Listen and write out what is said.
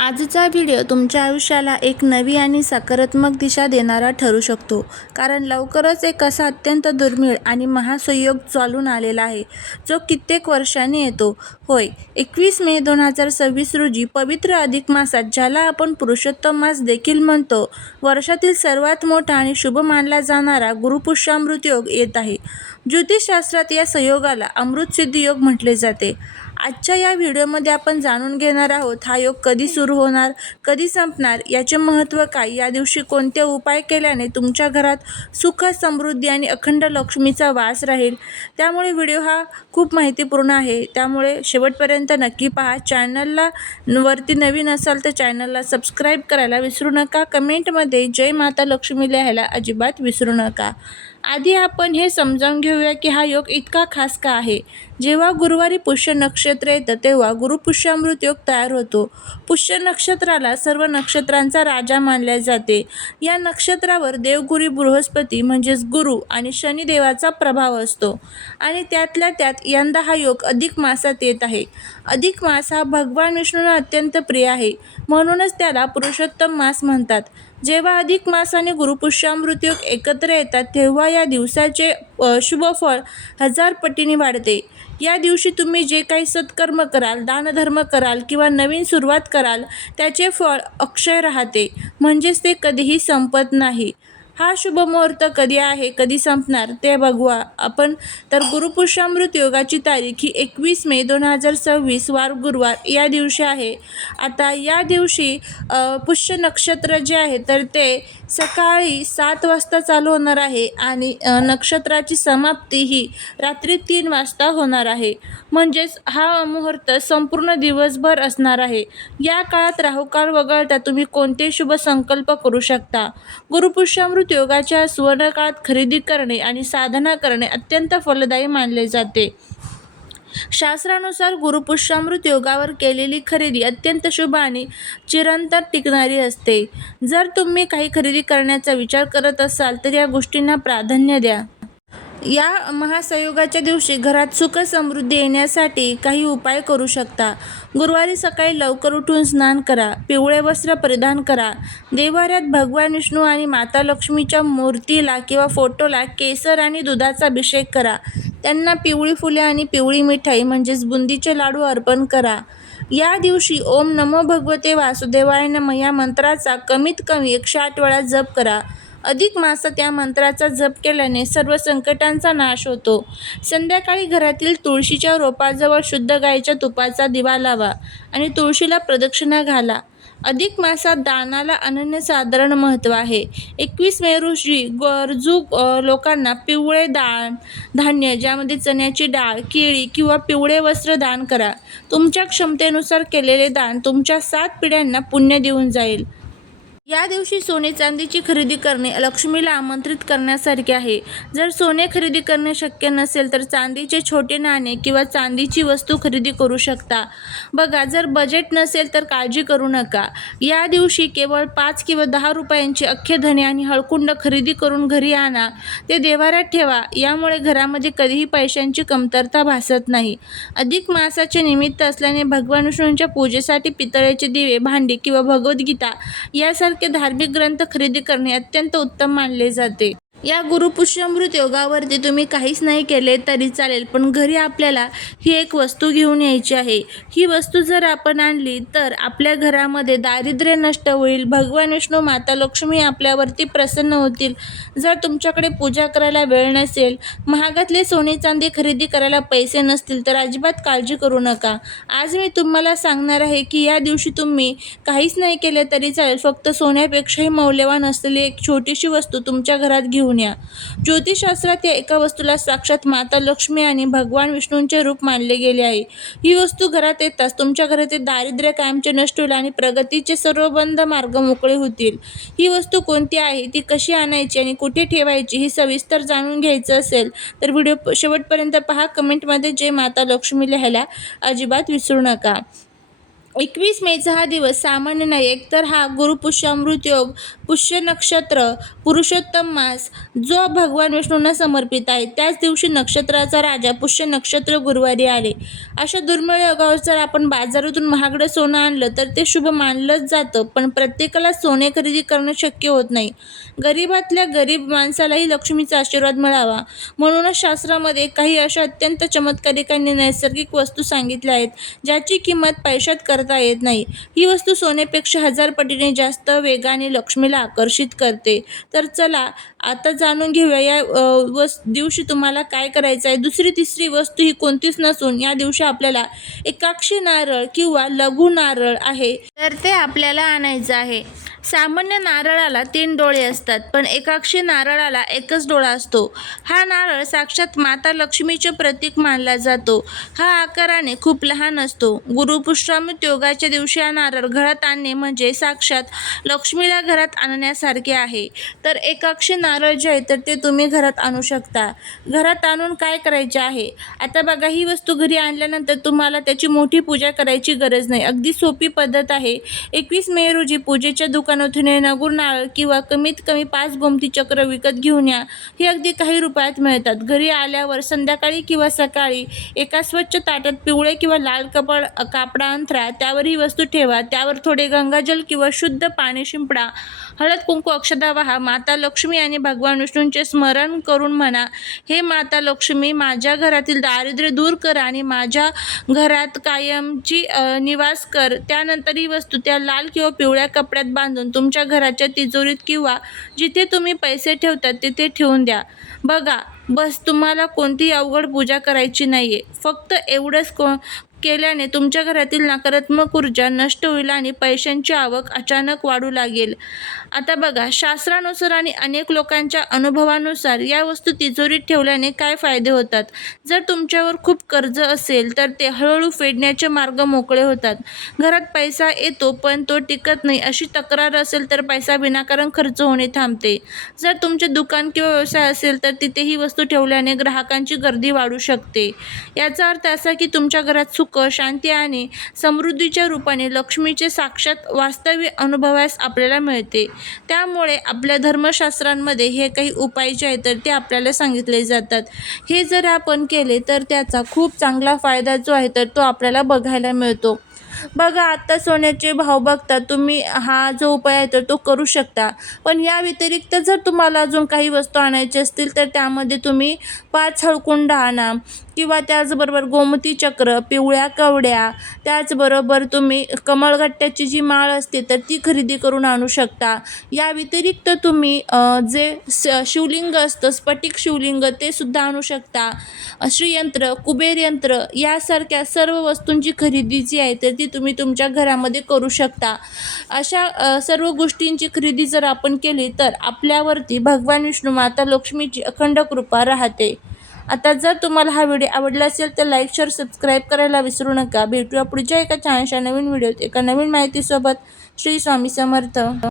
आजचा व्हिडिओ तुमच्या आयुष्याला एक नवी आणि सकारात्मक दिशा देणारा ठरू शकतो, कारण लवकरच एक असा अत्यंत दुर्मिळ आणि महासंयोग चालून आलेला आहे, जो कित्येक वर्षांनी येतो. होय, 21 मे 2026 रोजी पवित्र अधिक मासात, ज्याला आपण पुरुषोत्तम मास देखील म्हणतो, वर्षातील सर्वात मोठा आणि शुभ मानला जाणारा गुरुपुष्यामृत योग येत आहे. ज्योतिषशास्त्रात या संयोगाला अमृतसिद्धी योग म्हटले जाते. आजच्या या व्हिडिओमध्ये आपण जाणून घेणार आहोत, हा योग कधी सुरू होणार, कधी संपणार, याचे महत्त्व काय, या दिवशी कोणते उपाय केल्याने तुमच्या घरात सुख, समृद्धी आणि अखंड लक्ष्मीचा वास राहील. त्यामुळे व्हिडिओ हा खूप माहितीपूर्ण आहे, त्यामुळे शेवटपर्यंत नक्की पहा. चॅनलला वरती नवीन असाल तर चॅनलला सबस्क्राईब करायला विसरू नका. कमेंटमध्ये जय माता लक्ष्मी लिहायला अजिबात विसरू नका. आधी आपण हे समजावून घेऊया की हा योग इतका खास का आहे. जेव्हा गुरुवारी पुष्य नक्षत्र येतं तेव्हा गुरुपुष्यामृत योग तयार होतो. पुष्य नक्षत्राला सर्व नक्षत्रांचा राजा मानले जाते. या नक्षत्रावर देवगुरू बृहस्पती म्हणजेच गुरु आणि शनिदेवाचा प्रभाव असतो आणि त्यातल्या त्यात यंदा हा योग अधिक मासात येत आहे. अधिक मास हा भगवान विष्णूंना अत्यंत प्रिय आहे, म्हणूनच त्याला पुरुषोत्तम मास म्हणतात. जेव्हा अधिक मास आणि गुरुपुष्यामृत योग एकत्र येतात तेव्हा या दिवसाचे शुभ फळ 1000 पटीने वाढते. या दिवशी तुम्ही जे काही सत्कर्म कराल, दानधर्म कराल किंवा नवीन सुरुवात कराल, त्याचे फळ अक्षय राहते, म्हणजेच ते कधीही संपत नाही. हा शुभ मुहूर्त कधी आहे, कधी संपणार ते बघूया आपण. तर गुरुपुष्यामृत योगाची तारीख ही 21 मे 2026 वार गुरुवार या दिवशी आहे. आता या दिवशी पुष्य नक्षत्र जे आहे तर ते सकाळी 7 वाजता चालू होणार आहे आणि नक्षत्राची समाप्ती ही रात्री 3 वाजता होणार आहे. म्हणजेच हा मुहूर्त संपूर्ण दिवसभर असणार आहे. या काळात राहुकाळ वगळता तुम्ही कोणते शुभ संकल्प करू शकता. गुरुपुष्यामृत योगाच्या सुवर्णकाळात खरेदी करणे आणि साधना करणे अत्यंत फलदायी मानले जाते. शास्त्रानुसार गुरुपुष्यामृत योगावर केलेली खरेदी अत्यंत शुभ आणि चिरंतन टिकणारी असते. जर तुम्ही काही खरेदी करण्याचा विचार करत असाल तर या गोष्टींना प्राधान्य द्या. या महासंयोगाच्या दिवशी घरात सुख समृद्धी येण्यासाठी काही उपाय करू शकता. गुरुवारी सकाळी लवकर उठून स्नान करा, पिवळे वस्त्र परिधान करा, देव्हाऱ्यात भगवान विष्णू आणि माता लक्ष्मीच्या मूर्तीला किंवा फोटोला केसर आणि दुधाचा अभिषेक करा. त्यांना पिवळी फुले आणि पिवळी मिठाई म्हणजेच बुंदीचे लाडू अर्पण करा. या दिवशी ओम नमो भगवते वासुदेवाय नमः या मंत्राचा कमीत कमी 108 वेळा जप करा. अधिक मासात या मंत्राचा जप केल्याने सर्व संकटांचा नाश होतो. संध्याकाळी घरातील तुळशीच्या रोपाजवळ शुद्ध गायीच्या तुपाचा दिवा लावा आणि तुळशीला प्रदक्षिणा घाला. अधिक मासात दानाला अनन्यसाधारण महत्त्व आहे. 21 मे रोजी गरजू लोकांना पिवळे धान्य, ज्यामध्ये चण्याची डाळ, केळी किंवा पिवळे वस्त्र दान करा. तुमच्या क्षमतेनुसार केलेले दान तुमच्या 7 पिढ्यांना पुण्य देऊन जाईल. या दिवशी सोने चांदीची खरेदी करणे लक्ष्मीला आमंत्रित करण्यासारखे आहे. जर सोने खरेदी करणे शक्य नसेल तर चांदीचे छोटे नाणे किंवा चांदीची वस्तू खरेदी करू शकता. बघा, जर बजेट नसेल तर काळजी करू नका. या दिवशी केवळ 5 किंवा 10 रुपयांचे अख्खे धने आणि हळकुंड खरेदी करून घरी आणा. ते देव्हाऱ्यात ठेवा. यामुळे घरामध्ये कधीही पैशांची कमतरता भासत नाही. अधिक मासाचे निमित्त असल्याने भगवान विष्णूंच्या पूजेसाठी पितळेचे दिवे, भांडी किंवा भगवद्गीता यासारखे धार्मिक ग्रंथ खरेदी करणे अत्यंत उत्तम मानले जाते. या गुरुपुष्यामृत योगावरती तुम्ही काहीच नाही केले तरी चालेल, पण घरी आपल्याला ही एक वस्तू घेऊन यायची आहे. ही वस्तू जर आपण आणली तर आपल्या घरामध्ये दारिद्र्य नष्ट होईल. भगवान विष्णू, माता लक्ष्मी आपल्यावरती प्रसन्न होतील. जर तुमच्याकडे पूजा करायला वेळ नसेल, महागातले सोने चांदी खरेदी करायला पैसे नसतील तर अजिबात काळजी करू नका. आज मी तुम्हाला सांगणार आहे की या दिवशी तुम्ही काहीच नाही केले तरी चालेल, फक्त सोन्यापेक्षाही मौल्यवान असलेली एक छोटीशी वस्तू तुमच्या घरात घेऊन या. ज्योतिषशास्त्रात या एका वस्तूला साक्षात माता लक्ष्मी आणि भगवान विष्णूंचे रूप मानले गेले आहे. ही वस्तू घरात येताच तुमच्या घरातील दारिद्र्य कायमचे नष्ट होईल आणि प्रगतीचे सर्व बंद मार्ग मोकळे होतील. ही वस्तू कोणती आहे, ती कशी आणायची आणि कुठे ठेवायची हे सविस्तर जाणून घ्यायचं असेल तर व्हिडिओ शेवटपर्यंत पहा. कमेंटमध्ये जय माता लक्ष्मी लिहायला अजिबात विसरू नका. 21 मेचा हा दिवस सामान्य नाही, एकतर हा गुरुपुष्यामृत योग पुष्य नक्षत्र पुरुषोत्तम मास जो भगवान विष्णूंना समर्पित आहे. त्याच दिवशी नक्षत्राचा राजा पुष्य नक्षत्र गुरुवारी आले. अशा दुर्मिळ योगावर जर आपण बाजारातून महागडं सोनं आणलं तर ते शुभ मानलंच जातं, पण प्रत्येकाला सोने खरेदी करणं शक्य होत नाही. गरीबातल्या गरीब माणसालाही लक्ष्मीचा आशीर्वाद मिळावा म्हणूनच शास्त्रामध्ये काही अशा अत्यंत चमत्कारिक आणि नैसर्गिक वस्तू सांगितल्या आहेत ज्याची किंमत पैशात करता येत नाही. ही वस्तू सोन्यापेक्षा 1000 पटीने जास्त वेगाने लक्ष्मीला आकर्षित करते. तर चला आता जाणून घेऊया या दिवशी तुम्हाला काय करायचं आहे. दुसरी तिसरी वस्तू ही कोणतीच नसून या दिवशी आपल्याला एकाक्षी नारळ किंवा लघु नारळ आहे तर ते आपल्याला आणायचं आहे. सामान्य नारळाला 3 डोळे असतात, पण एकाक्षी नारळाला एकच डोळा असतो. हा नारळ साक्षात माता लक्ष्मीचे प्रतीक मानला जातो. हा आकाराने खूप लहान असतो. गुरुपुष्यामृत योगाच्या दिवशी हा नारळ घरात आणणे म्हणजे साक्षात लक्ष्मीला घरात आणण्यासारखे आहे. तर एकाक्षी नारळ जे आहे तर ते तुम्ही घरात आणू शकता. घरात आणून काय करायचे आहे, आता बघा, ही वस्तू घरी आणल्यानंतर तुम्हाला त्याची मोठी पूजा करायची गरज नाही. अगदी सोपी पद्धत आहे. 21 मे रोजी पूजेच्या दुकानातून नगुर नारळ किंवा कमीत कमी 5 गोमती चक्र विकत घेऊन या. हे अगदी काही रुपयात मिळतात. घरी आल्यावर संध्याकाळी किंवा सकाळी एका स्वच्छ ताटात पिवळे किंवा लाल कापडा अंथरा. त्यावर ही वस्तू ठेवा. त्यावर थोडे गंगाजल किंवा शुद्ध पाणी शिंपडा. हळद कुंकू अक्षता वाहा. माता लक्ष्मी आणि भगवान विष्णूंचे स्मरण करून म्हणा, हे माता लक्ष्मी, माझ्या घरातील दारिद्र्य दूर कर आणि माझ्या घरात कायमची निवास कर. त्यानंतर ही वस्तू त्या लाल किंवा पिवळ्या कपड्यात बांधून तुमच्या घराच्या तिजोरीत किंवा जिथे तुम्ही पैसे ठेवतात तिथे ठेवून द्या. बघा, बस, तुम्हाला कोणतीही अवघड पूजा करायची नाहीये. फक्त एवढंच केल्याने तुमच्या घरातील नकारात्मक ऊर्जा नष्ट होईल आणि पैशांची आवक अचानक वाढू लागेल. आता बघा, शास्त्रानुसार आणि अनेक लोकांच्या अनुभवानुसार या वस्तू तिजोरीत ठेवल्याने काय फायदे होतात. जर तुमच्यावर खूप कर्ज असेल तर ते हळूहळू फेडण्याचे मार्ग मोकळे होतात. घरात पैसा येतो पण तो टिकत नाही अशी तक्रार असेल तर पैसा विनाकारण खर्च होणे थांबते. जर तुमचे दुकान किंवा व्यवसाय असेल तर तिथे ही वस्तू ठेवल्याने ग्राहकांची गर्दी वाढू शकते. याचा अर्थ असा की तुमच्या घरात सुख, शांती आणि समृद्धीच्या रूपाने लक्ष्मीचे साक्षात वास्तव्य अनुभवास आपल्याला मिळते. त्यामुळे आपल्या धर्मशास्त्रांमध्ये हे काही उपाय जे आहेत तर ते आपल्याला सांगितले जातात. हे जर आपण केले तर त्याचा खूप चांगला फायदा जो आहे तर तो आपल्याला बघायला मिळतो. बघा, आता सोन्याचे भाव बघता तुम्ही हा जो उपाय आहे तर तो करू शकता. पण या व्यतिरिक्त जर तुम्हाला अजून काही वस्तू आणायची असतील तर त्यामध्ये तुम्ही 5 हळकुंड आणा किंवा त्याचबरोबर गोमती चक्र, पिवळ्या कवड्या, त्याचबरोबर तुम्ही कमळगट्ट्याची जी माळ असते तर ती खरेदी करून आणू शकता. या व्यतिरिक्त तुम्ही जे शिवलिंग असतं, स्फटिक शिवलिंग, ते सुद्धा आणू शकता. श्रीयंत्र, कुबेर यंत्र यासारख्या सर्व वस्तूंची खरेदी जी आहे तर ती तुम्ही तुमच्या घरामध्ये करू शकता. अशा सर्व गोष्टींची खरेदी जर आपण केली तर आपल्यावरती भगवान विष्णू, माता लक्ष्मीची अखंड कृपा राहते. आता जर तुम्हाला हा व्हिडिओ आवडला असेल तर लाईक, शेअर, सबस्क्राईब करायला विसरू नका. भेटूया पुढच्या एका छानशा नवीन व्हिडिओत एका नवीन माहितीसोबत. श्री स्वामी समर्थ.